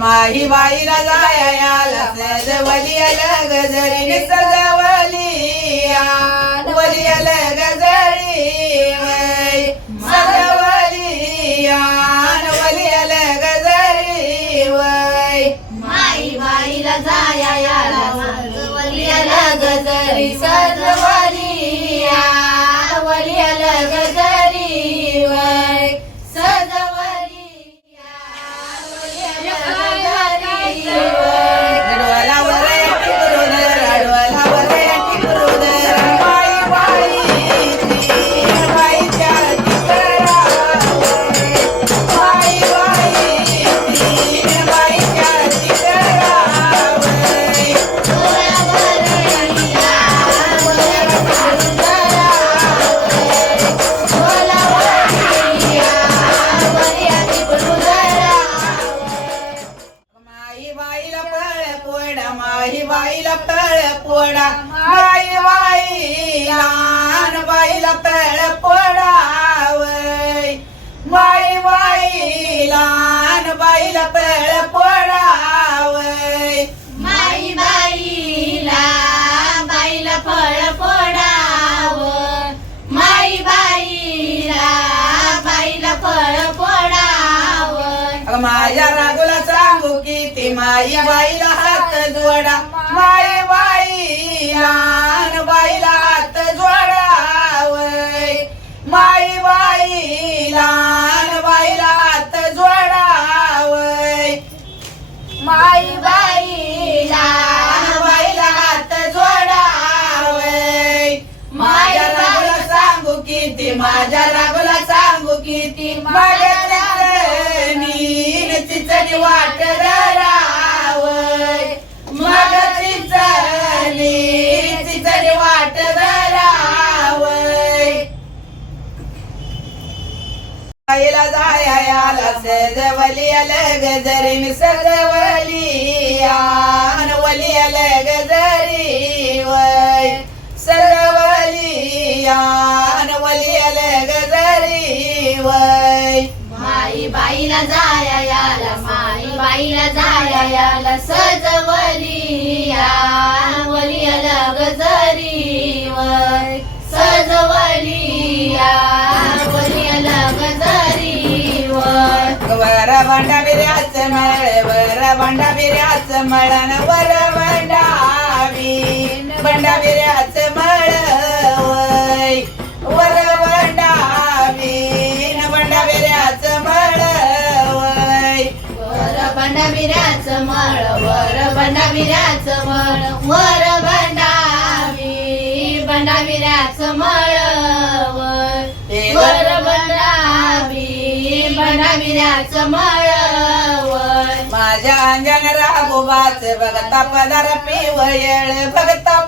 माही बाईला जायाला सजवलीला गजरी सजवलिया वलियाला गजरी वै सजवलिया वलियाला गजरी वै माही बाईला जायाला सजवलीला गजरी सजवलिया वलियाला गजरी वै माही बाईला पळ पोडा माई बाईला बाईला पळ पोडा वै माई बाईला बाईला पळ पोडा वै माई बाईला बाईला फळ फोडाव माई बाईला बाईला फळ फोडाव माझ्या रागोला सांगू किती माई बाईला हात जोडा माई बाईला बाईला हात जोडा वै माई बाईला बाईला हात जोडा वै माई बाईला बाईला हात जोडा वै माझ्या रागोला सांगू किती माझ्या रागोला सांगू किती माझ्या चिचणी वाट धरावय मग चिचणी वाट धरावय बाईला जायाला सजवलियाला गजरी सजवलिया वलियाला गजरी वै सजवलिया वलियाला गजरी वै माई बाईला जायाला माई बाईला जायाला सजवलिया वलियाला गजरी वै सजवलिया वलियाला गजरी वै वर भांडा बिर्याच मळ वर भांडा बिर्याच मळन वर भांडा बिर्याच मळ वै वर भांडा बिर्याच मळ वै वर भंडाविऱ्याच मळ वर भंडाविऱ्याच मळ वर भंडाविऱ्याच मळ वर भंडाविऱ्याच मळ माझ्या अंजन राघोबाच भगता पदार पिवयळ भगता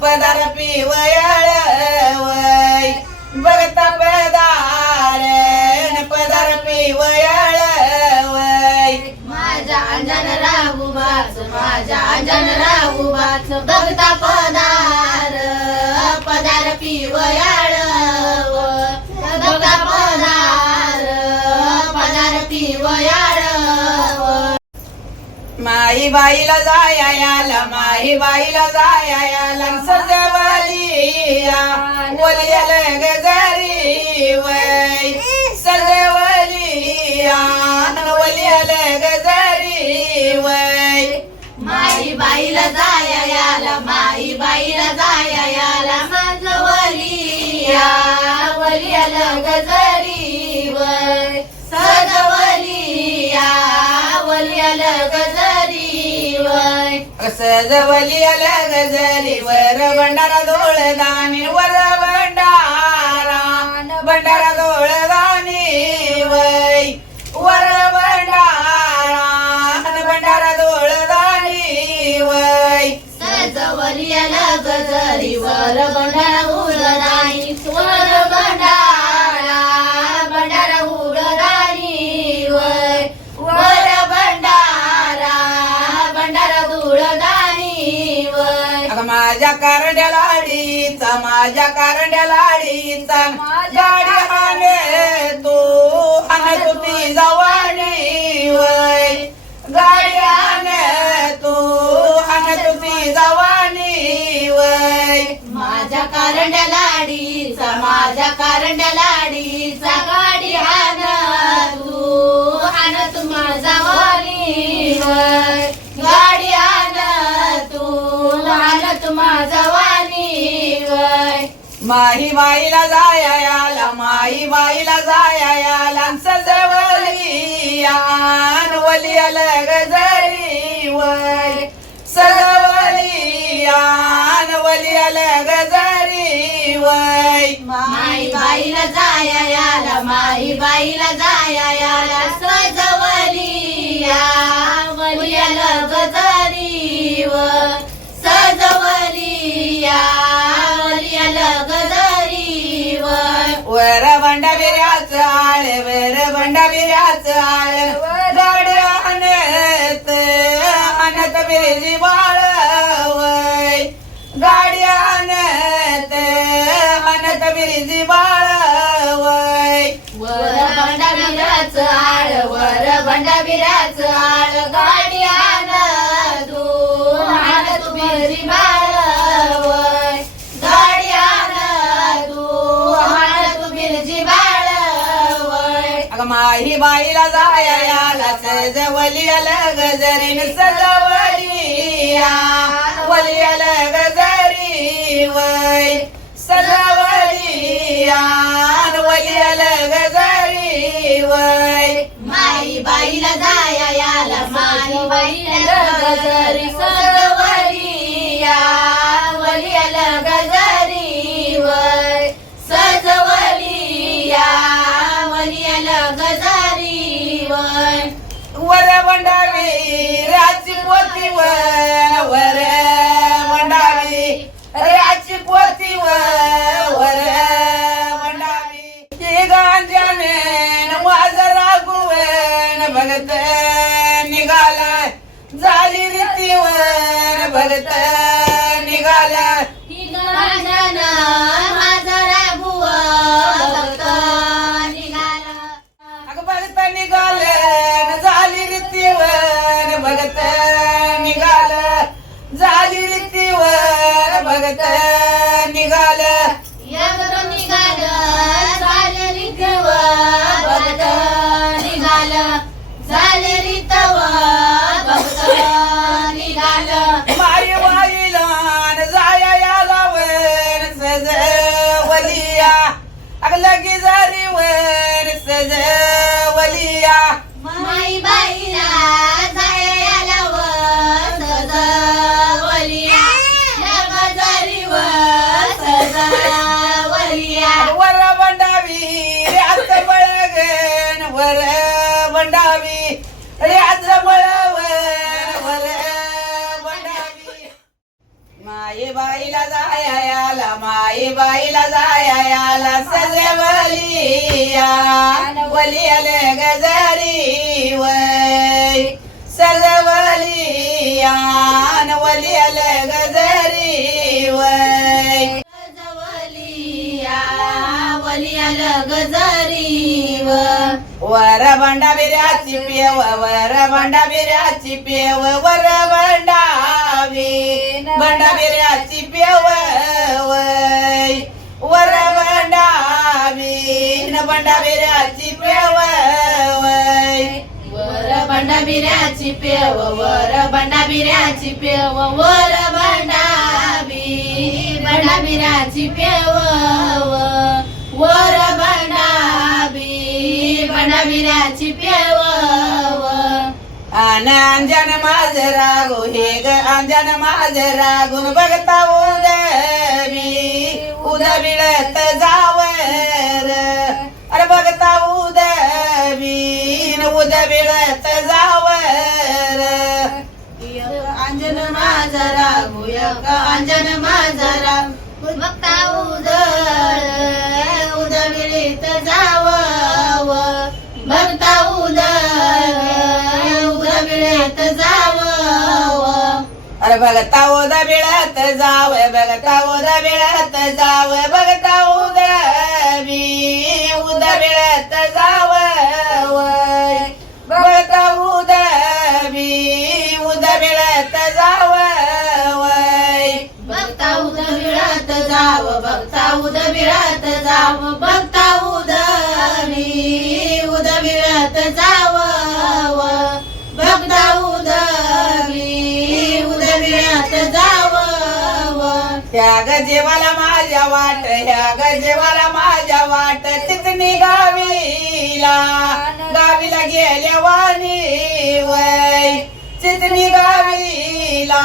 पदार पिवयळ वै भगता पदार पिवयळ वै माझ्या अंजन राघोबाच भगता पदार पिवयळ भगता पदार पिवयळ माई बाईला जायाला माई बाईला जायाला सजवली माई बाईला जायाला माझं वलिया वलियाला गजरीवर सजवलिया वलियाला गजरीवर सजवलियाला गजरीवर भंडारा धोळदानी वर भंडारा धोळदानी वै वर भंडारा धोळदानी वै सजवलियाला गजरीवर भंडारा उडदानी वर भंडारा उडदानी वय वर भंडारा उडदानी वय माझ्या कारंड्या लाडीचा गाडी हाने तू हाने तुझी जवानी वय गाडी हाने तू हाने तुझी जवानी वय माझ्या कारंड्या लाडीचा गाडी हान तू माझा वाली वय गाडी हान तू माझा वाली वय माही बाईला जायाला सजवलिया वलियाला गजरी वय सजवलिया वलियाला गजरी वय माई बाईला जायाला सजवलिया वलियाला गजरी वर सजवलिया वलियाला गजरी वर भंडा बिऱ्याचं आळ गाड्या आणत बिरजी बाळ वय गाड्या आणत बिरजी बाळ वय वर भंडा बिराच आळ गाडी तू बिरी बाळ वय गाडी तू बिरजी बाळ वय अगं माही बाईला जायाला सजवलियाला गजरीन सजवलिया वलियाला गजरी वय सजवलिया वलियाला गजरी वय माई बाईला जायाला माई बाईला गजरी सजवलिया वलियाला गजरी वय सजवलिया वलियाला गजरी वय वर भंडावी राची पोती वर भंडावी राची पोती वर भंडावी हे गांजाने माझं राघुवन भगत निघाला झाली रीतीवर भगत निघाला ही गाणं माझा राघुव भक्त निघाला अगं भगत निघालं झाली रीतीवर भगत निघालं झाली रीतीवर भगत निघालं यंत्र निघालं झाले रीतव भक्त निघालं झाले रीतव भक्त निघालं माई बाईला जाया लावर सजवलिया अगं लगी जारीवर सजवलिया माई बाईला जायाला सजवलिया गजरीवर सजवलिया वर भंडावी रेच बळगन वर भंडावी रेच बळवन वर भंडावी माई बाईला जायाला सजवलिया वलियाला गजरी वय सजवलिया वलियाला गजरी वय सजवलिया वलियाला गजरीवर वर भंडा बिऱ्याची पेव वर भंडा बिऱ्याची पेव वर भंडावी भंडा बिऱ्याची पेव वय वर भंडावी भंडा बिऱ्याची पेव वय वर भंडा बिऱ्याची पेव वर भंडा बिऱ्याची पेव वर भंडा बिराची पेव वर बंडा बिराची पेव अंजन माझ रागो हे ग अंजन माझ रागून बघता उदबिळत जावर अरे बघता उदबिळत जावर अंजन माझा रागो अंजन माझा राग बघता उदबिळत जाव बघता उदबिळत जाव अरे बघता उदबिळत जाव बघता उदबिळत जाव बघता उदबिळत जाव बघता उदबिळत जाव बघता उदबिळत जाव बघता उदबिळत जाव बघता उदबिळत जाव बघता उदबिळत जाव ह्या ग जीवाला माझ्या वाट ह्या ग जीवाला माझ्या वाट तिथ गावीला गेल्या वाणी वय चितनी गावीला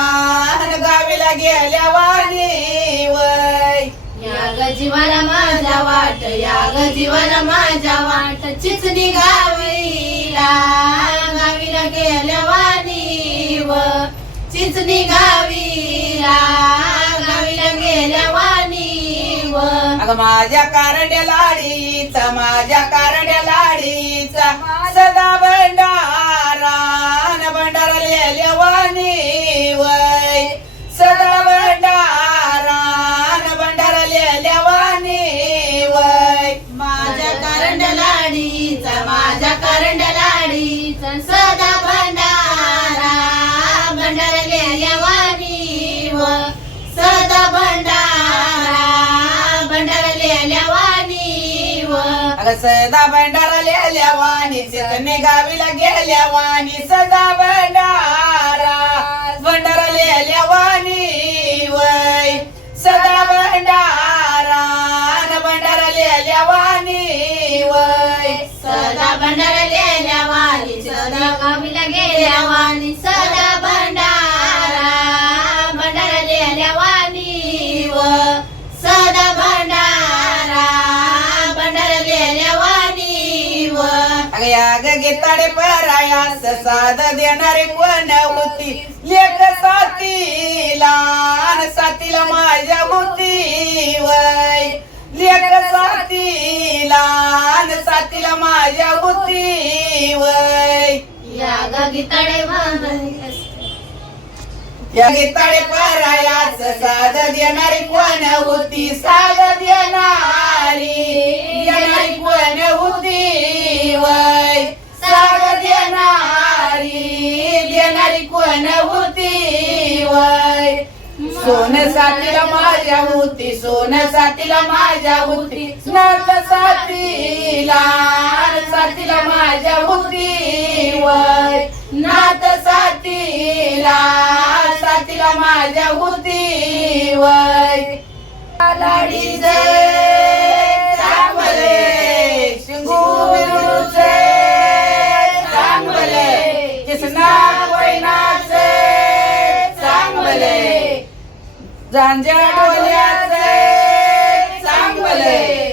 गेल्या वाणी वय या ग जीवाला माझ्या वाट या ग जीवाला माझ्या वाट चिचणी गावीला गेल्या वाणी व चिचणी गावीला गेल्या वाणी व अगं माझ्या कारड्या लाडीचा सदा भंडारा लिहिल्या वाणी वय सदा भंडारा लिहिल्या वाणी वय माझ्या करंड्या लाडीचा सदा भंडारा लिहिल्या वाणी व सदा भंडारा लिहिल्या वाणी व अगं सदा भंडारा लिहिल्या वाणी चितने गावीला गेल्या वाणी सदा भंडारा लिहिल्या वाणी वय सदा भंडारा लिहिल्या वाणी वय सदा भंडारा लिहिल्या वाणी सदा गावीला गेल्या वाणी सदा भंडारा लिहिल्या वाणी व सदा भंडारा लिहिल्या वाणी व अगं या ग गीताडे परायास साध देणारी कोण होती लेख साथीला माझ्या होती वय लेख साथीला माझ्या होती वय या ग गीताडे या गीताडे परायास साध देणारी कोण होती साध देणारी कोण होती वय साध देणारी कोण होती वय सोन साथीला माझ्या होती नाथ साथीला माझ्या होती वय नाथ साथीला माझ्या होती वय लाडीचे चांगले शिंगू बिरुचे चांगले कृष्णा वैनाचे चांगले झांजा डोल्याचे चांगले